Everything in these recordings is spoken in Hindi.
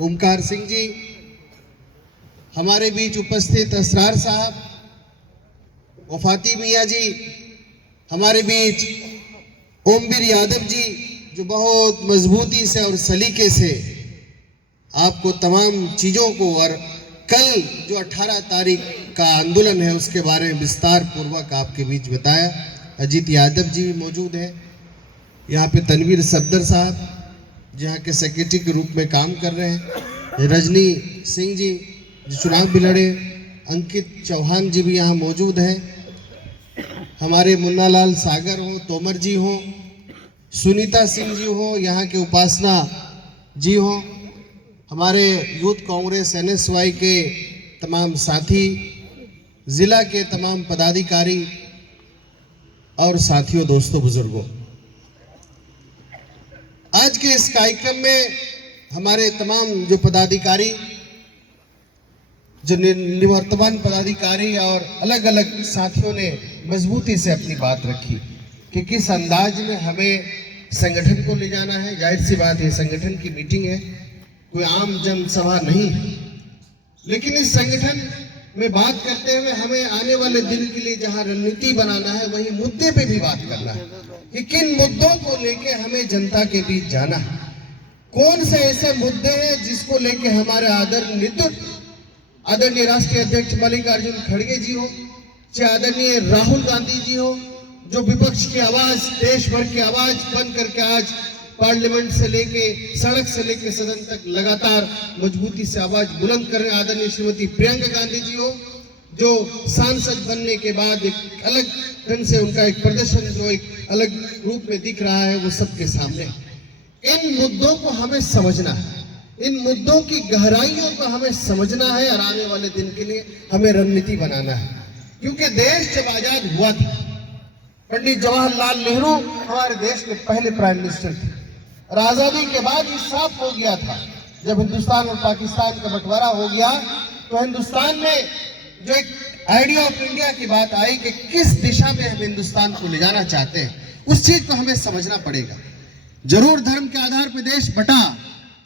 ओमकार सिंह जी, हमारे बीच उपस्थित असरार साहब, वफाती मियाँ जी, हमारे बीच ओमवीर यादव जी, जो बहुत मजबूती से और सलीके से आपको तमाम चीज़ों को और कल जो 18 तारीख का आंदोलन है उसके बारे में विस्तार पूर्वक आपके बीच बताया। अजीत यादव जी भी मौजूद हैं यहाँ पे, तनवीर सफदर साहब जहाँ के सेक्रेटरी के रूप में काम कर रहे हैं, रजनी सिंह जी जो चुनाव भी लड़े, अंकित चौहान जी भी यहाँ मौजूद हैं, हमारे मुन्नालाल सागर हो, तोमर जी हो, सुनीता सिंह जी हो, यहाँ के उपासना जी हो, हमारे यूथ कांग्रेस NSY के तमाम साथी, जिला के तमाम पदाधिकारी और साथियों, दोस्तों, बुजुर्गों, आज के इस कार्यक्रम में हमारे तमाम जो पदाधिकारी, जो निवर्तमान पदाधिकारी और अलग अलग साथियों ने मजबूती से अपनी बात रखी कि किस अंदाज में हमें संगठन को ले जाना है। जाहिर सी बात है, संगठन की मीटिंग है, कोई आम जनसभा नहीं है, लेकिन इस संगठन में बात करते हुए हमें आने वाले दिन के लिए जहां रणनीति बनाना है, वही मुद्दे पे भी बात करना है कि किन मुद्दों को लेके हमें जनता के बीच जाना है, कौन से ऐसे मुद्दे हैं जिसको लेके हमारे आदरणीय राष्ट्रीय अध्यक्ष मल्लिकार्जुन खड़गे जी हो, चाहे आदरणीय राहुल गांधी जी हो, जो विपक्ष की आवाज, देश भर की आवाज बन करके आज पार्लियामेंट से लेके सड़क से लेके सदन तक लगातार मजबूती से आवाज बुलंद कर रहे हैं, आदरणीय श्रीमती प्रियंका गांधी जी हो, जो सांसद बनने के बाद एक अलग ढंग से उनका एक प्रदर्शन जो एक अलग रूप में दिख रहा है, वो सबके सामने। इन मुद्दों को हमें समझना है, इन मुद्दों की गहराइयों को हमें समझना है और आने वाले दिन के लिए हमें रणनीति बनाना है। क्योंकि देश जब आजाद हुआ था, पंडित जवाहरलाल नेहरू हमारे देश के पहले प्राइम मिनिस्टर थे, और आजादी के बाद ये साफ हो गया था, जब हिंदुस्तान और पाकिस्तान का बंटवारा हो गया तो हिंदुस्तान में जो एक आइडिया ऑफ इंडिया की बात आई कि किस दिशा में हम हिंदुस्तान को ले जाना चाहते हैं, उस चीज को हमें समझना पड़ेगा। जरूर धर्म के आधार पर देश बटा,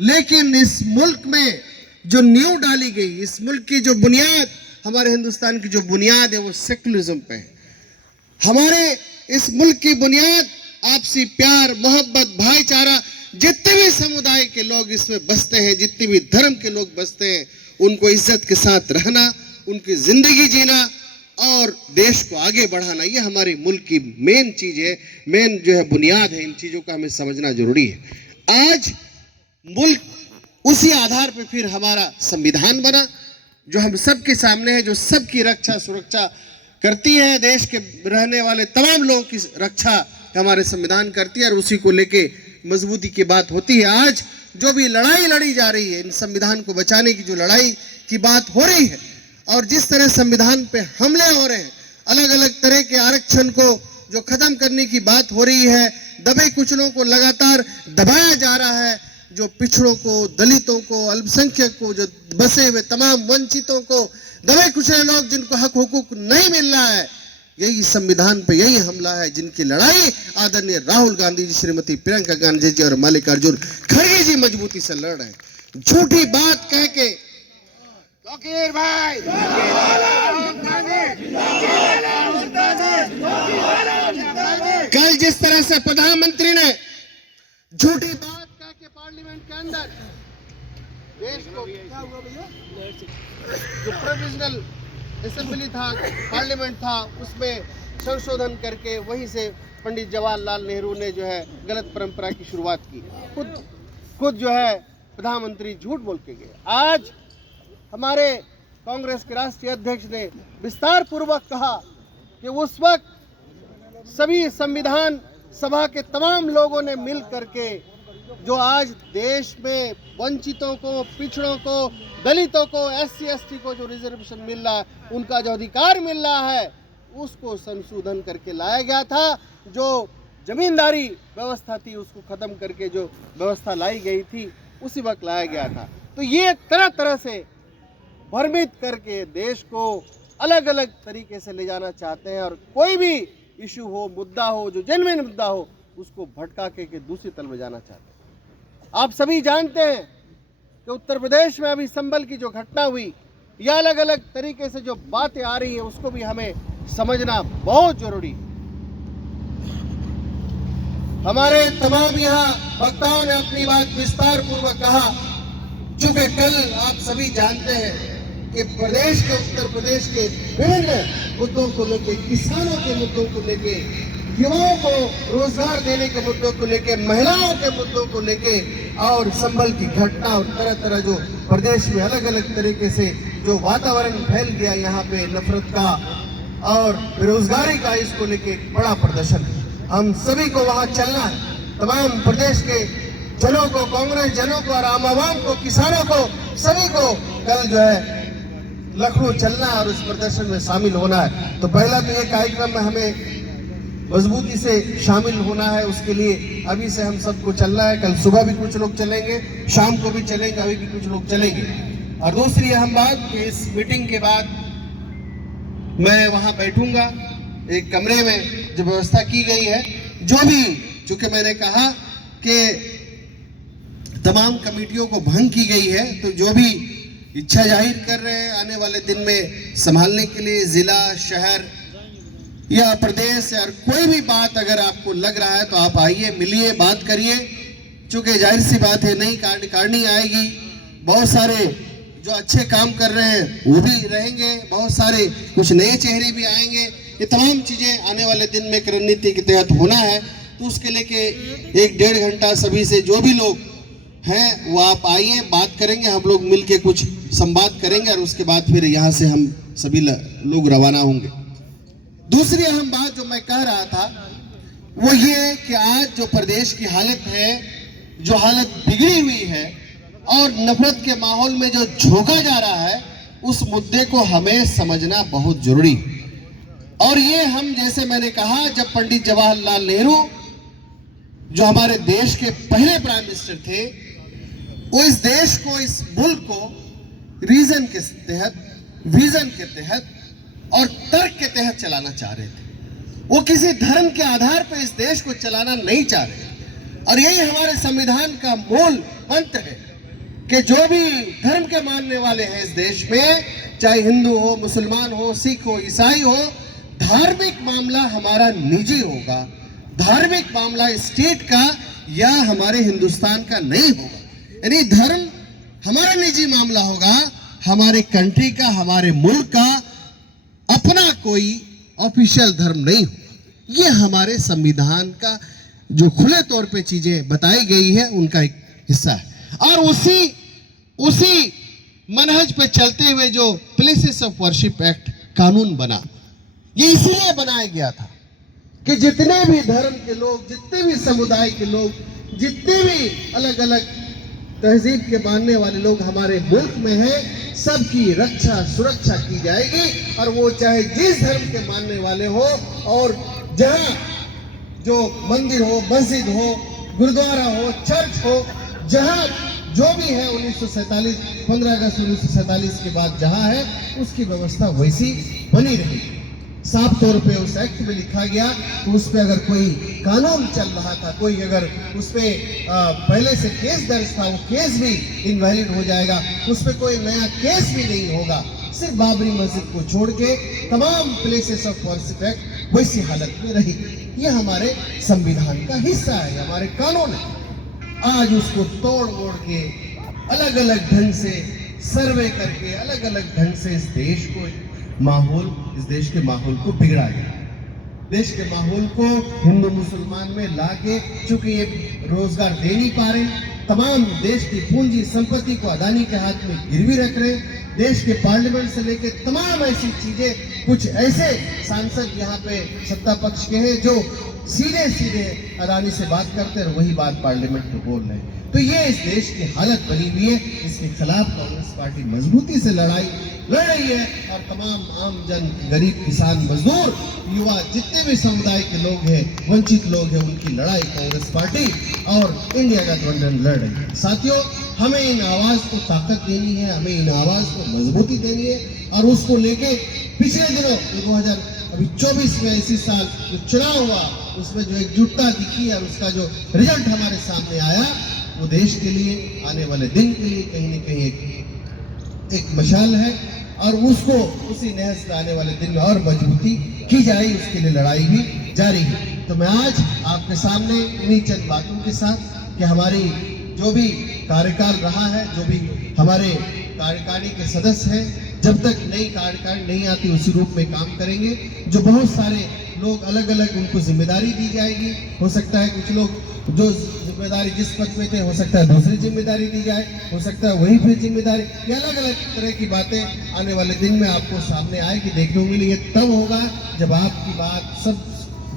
लेकिन इस मुल्क में जो नींव डाली गई, इस मुल्क की जो बुनियाद, हमारे हिंदुस्तान की जो बुनियाद है वो सेकुलरिज्म पे है। हमारे इस मुल्क की बुनियाद आपसी प्यार, मोहब्बत, भाईचारा, जितने भी समुदाय के लोग इसमें बसते हैं, जितने भी धर्म के लोग बसते हैं, उनको इज्जत के साथ रहना, उनकी जिंदगी जीना और देश को आगे बढ़ाना, ये हमारे मुल्क की मेन चीज है, मेन जो है बुनियाद है। इन चीजों का हमें समझना जरूरी है। आज मुल्क उसी आधार पर फिर हमारा संविधान बना, जो हम सबके सामने है, जो सबकी रक्षा सुरक्षा करती है, देश के रहने वाले तमाम लोगों की रक्षा हमारे संविधान करती है, और उसी को लेके मजबूती की बात होती है। आज जो भी लड़ाई लड़ी जा रही है, इन संविधान को बचाने की जो लड़ाई की बात हो रही है, और जिस तरह संविधान पे हमले हो रहे हैं, अलग अलग तरह के आरक्षण को जो खत्म करने की बात हो रही है, दबे कुचलों को लगातार दबाया जा रहा है, जो पिछड़ों को, दलितों को, अल्पसंख्यक को, जो बसे हुए तमाम वंचितों को, दबे कुचले लोग जिनको हक हुकूक नहीं मिल रहा है, यही संविधान पे यही हमला है, जिनकी लड़ाई आदरणीय राहुल गांधी जी, श्रीमती प्रियंका गांधी जी और मल्लिकार्जुन खड़गे जी मजबूती से लड़ रहे हैं। झूठी बात कह के भाई कल जिस तरह से प्रधानमंत्री ने झूठी बात कह के पार्लियामेंट के अंदर देश को, क्या हुआ भैया, जो प्रोविजनल असेंबली था, पार्लियामेंट था, उसमें संशोधन करके वहीं से पंडित जवाहरलाल नेहरू ने जो है गलत परंपरा की शुरुआत की। खुद जो है प्रधानमंत्री झूठ बोल के गए। आज हमारे कांग्रेस के राष्ट्रीय अध्यक्ष ने विस्तार पूर्वक कहा कि उस वक्त सभी संविधान सभा के तमाम लोगों ने मिल करके जो आज देश में वंचितों को, पिछड़ों को, दलितों को, SC ST को जो रिजर्वेशन मिल रहा है, उनका जो अधिकार मिल रहा है, उसको संशोधन करके लाया गया था। जो जमींदारी व्यवस्था थी उसको खत्म करके जो व्यवस्था लाई गई थी, उसी वक्त लाया गया था। तो ये तरह तरह से भ्रमित करके देश को अलग अलग तरीके से ले जाना चाहते हैं, और कोई भी इशू हो, मुद्दा हो, जो जेन्युइन मुद्दा हो, उसको भटका के दूसरी तरफ ले जाना चाहते हैं। आप सभी जानते हैं कि उत्तर प्रदेश में अभी संभल की जो घटना हुई या अलग अलग तरीके से जो बातें आ रही है उसको भी हमें समझना बहुत जरूरी है। हमारे तमाम यहाँ वक्ताओं ने अपनी बात विस्तार पूर्वक कहा। चूंकि कल आप सभी जानते हैं कि प्रदेश के उत्तर प्रदेश के विभिन्न मुद्दों को लेके, किसानों के मुद्दों को लेके, युवाओं को रोजगार देने के मुद्दों को लेके, महिलाओं के मुद्दों को लेके और संभल की घटना और तरह तरह जो प्रदेश में अलग अलग तरीके से जो वातावरण फैल गया यहाँ पे नफरत का और बेरोजगारी का, इसको लेके बड़ा प्रदर्शन है। हम सभी को वहाँ चलना है। तमाम प्रदेश के जनों को, कांग्रेस जनों को और आम आवाम को, किसानों को, सभी को कल जो है लखनऊ चलना है और उस प्रदर्शन में शामिल होना है। तो पहला तो ये कार्यक्रम में हमें मजबूती से शामिल होना है। उसके लिए अभी से हम सबको चलना है। कल सुबह भी कुछ लोग चलेंगे, शाम को भी चलेंगे, अभी भी कुछ लोग चलेंगे। और दूसरी अहम बात कि इस मीटिंग के बाद मैं वहां बैठूंगा एक कमरे में, जो व्यवस्था की गई है, जो भी, चूंकि मैंने कहा कि तमाम कमेटियों को भंग की गई है, तो जो भी इच्छा जाहिर कर रहे हैं आने वाले दिन में संभालने के लिए जिला, शहर या प्रदेश या कोई भी बात अगर आपको लग रहा है तो आप आइए, मिलिए, बात करिए। चूंकि जाहिर सी बात है नई कार्यकारिणी आएगी, बहुत सारे जो अच्छे काम कर रहे हैं वो भी रहेंगे, बहुत सारे कुछ नए चेहरे भी आएंगे। ये तमाम चीजें आने वाले दिन में रणनीति के तहत होना है। तो उसके लेके 1-1.5 घंटा सभी से जो भी लोग हैं वो आप आइए, बात करेंगे, हम लोग मिलके कुछ संवाद करेंगे और उसके बाद फिर यहाँ से हम सभी लोग रवाना होंगे। दूसरी अहम बात जो मैं कह रहा था वो ये कि आज जो प्रदेश की हालत है, जो हालत बिगड़ी हुई है और नफरत के माहौल में जो झोंका जा रहा है, उस मुद्दे को हमें समझना बहुत जरूरी है। और ये हम, जैसे मैंने कहा, जब पंडित जवाहरलाल नेहरू जो हमारे देश के पहले प्राइम मिनिस्टर थे, वो इस देश को, इस मुल्क को रीजन के तहत, विजन के तहत और तर्क के तहत चलाना चाह रहे थे। वो किसी धर्म के आधार पर इस देश को चलाना नहीं चाह रहे। और यही हमारे संविधान का मूल मंत्र है कि जो भी धर्म के मानने वाले हैं इस देश में, चाहे हिंदू हो, मुसलमान हो, सिख हो, ईसाई हो, धार्मिक मामला हमारा निजी होगा। धार्मिक मामला स्टेट का या हमारे हिंदुस्तान का नहीं होगा। यानी धर्म हमारा निजी मामला होगा, हमारे कंट्री का, हमारे मुल्क का अपना कोई ऑफिशियल धर्म नहीं होगा। ये हमारे संविधान का जो खुले तौर पे चीजें बताई गई है उनका एक हिस्सा है। और उसी मनहज पे चलते हुए जो प्लेसेस ऑफ वर्शिप एक्ट कानून बना, ये इसीलिए बनाया गया था कि जितने भी धर्म के लोग, जितने भी समुदाय के लोग, जितने भी अलग अलग तहजीब के मानने वाले लोग हमारे मुल्क में हैं, सबकी रक्षा सुरक्षा की जाएगी। और वो चाहे जिस धर्म के मानने वाले हो, और जहां जो मंदिर हो, मस्जिद हो, गुरुद्वारा हो, चर्च हो, जहां जो भी है 1947, 15 अगस्त 1947 के बाद जहां है, उसकी व्यवस्था वैसी बनी रही। साफ तौर पे उस एक्ट में लिखा गया तो उस पे अगर कोई कानून चल रहा था, कोई अगर उस पे पहले से केस दर्ज था, वो केस भी इनवैलिड हो जाएगा। उस पे कोई नया केस भी नहीं होगा। सिर्फ बाबरी मस्जिद को छोड़ के तमाम प्लेसेस ऑफ वर्शिप एक्ट वैसी हालत में रही। ये हमारे संविधान का हिस्सा है, हमारे कानून है। आज उसको तोड़ मोड़ के अलग अलग ढंग से सर्वे करके अलग अलग ढंग से इस देश के माहौल को बिगड़ा गया। देश के माहौल को हिंदू मुसलमान में लाके, चूंकि ये रोजगार दे नहीं पा रहे, तमाम देश की पूंजी संपत्ति को अदानी के हाथ में गिरवी रख रहे, देश के पार्लियामेंट से लेके तमाम ऐसी चीजें, कुछ ऐसे सांसद यहाँ पे सत्ता पक्ष के हैं जो सीधे सीधे अदानी से बात करते हैं और वही बात पार्लियामेंट में बोल रहे हैं। तो ये इस देश की हालत बनी हुई है। इसके खिलाफ कांग्रेस पार्टी मजबूती से लड़ाई लड़ रही है और तमाम आम जन, गरीब, किसान, मजदूर, युवा, जितने भी समुदाय के लोग हैं, वंचित लोग हैं, उनकी लड़ाई कांग्रेस पार्टी और इंडिया गठबंधन लड़ रही है। साथियों, हमें इन आवाज को ताकत देनी है, हमें इन आवाज को मजबूती देनी है और उसको लेके पिछले दिनों 2024 में इसी साल जो चुनाव हुआ उसमें जो एकजुटता दिखी और उसका जो रिजल्ट हमारे सामने आया वो देश के लिए, आने वाले दिन के लिए कहीं न कहीं एक मशाल है, और उसको उसी नहज पे आने वाले दिन में और मजबूती की जाएगी, उसके लिए लड़ाई भी जारी है। तो मैं आज आपके सामने इन्हीं चंद बातों के साथ कि हमारी जो भी कार्यकाल रहा है, जो भी हमारे कार्यकारिणी के सदस्य हैं, जब तक नई कार्यकारिणी नहीं आती उसी रूप में काम करेंगे। जो बहुत सारे लोग अलग अलग उनको जिम्मेदारी दी जाएगी, हो सकता है कुछ लोग जो जिम्मेदारी जिस पद पे थे, हो सकता है दूसरी जिम्मेदारी दी जाए, हो सकता है वही फिर जिम्मेदारी, ये अलग अलग तरह की बातें आने वाले दिन में आपको सामने आएगी, देखने को मिली। ये तब होगा जब आपकी बात सब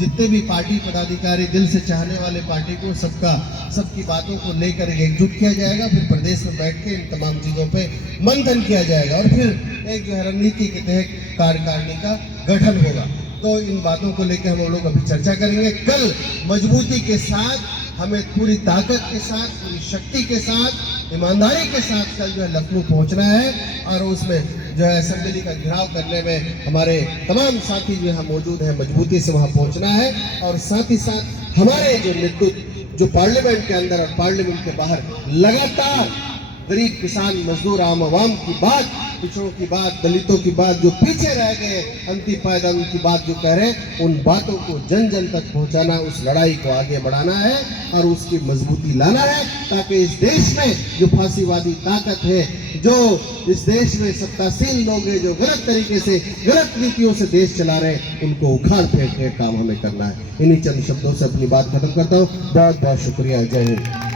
जितने भी पार्टी पदाधिकारी दिल से चाहने वाले पार्टी को सबकी बातों को लेकर एकजुट किया जाएगा, फिर प्रदेश में बैठ के इन तमाम चीजों पे मंथन किया जाएगा और फिर एक जो है रणनीति के तहत कार्यकारिणी का गठन होगा। तो इन बातों को लेकर हम लोग अभी चर्चा करेंगे। कल मजबूती के साथ, हमें पूरी ताकत के साथ, पूरी शक्ति के साथ, ईमानदारी के साथ कल जो है लखनऊ पहुंचना है, और उसमें जो है असेंबली का घेराव करने में हमारे तमाम साथी जो है मौजूद हैं, मजबूती से वहां पहुंचना है। और साथ ही साथ हमारे जो नेतृत्व जो पार्लियामेंट के अंदर और पार्लियामेंट के बाहर लगातार गरीब, किसान, मजदूर, आम आवाम की बात, पिछड़ों की बात, दलितों की बात, जो पीछे रह गए, अंतिम पायदान की बात जो कह रहे हैं, उन बातों को जन जन तक पहुंचाना, उस लड़ाई को आगे बढ़ाना है और उसकी मजबूती लाना है, ताकि इस देश में जो फांसीवादी ताकत है, जो इस देश में सत्तासीन लोग हैं, जो गलत तरीके से, गलत नीतियों से देश चला रहे हैं, उनको उखाड़ फेंकने का काम हमें करना है। इन्हीं चंद शब्दों से अपनी बात खत्म करता हूँ। बहुत बहुत शुक्रिया। जय हिंद।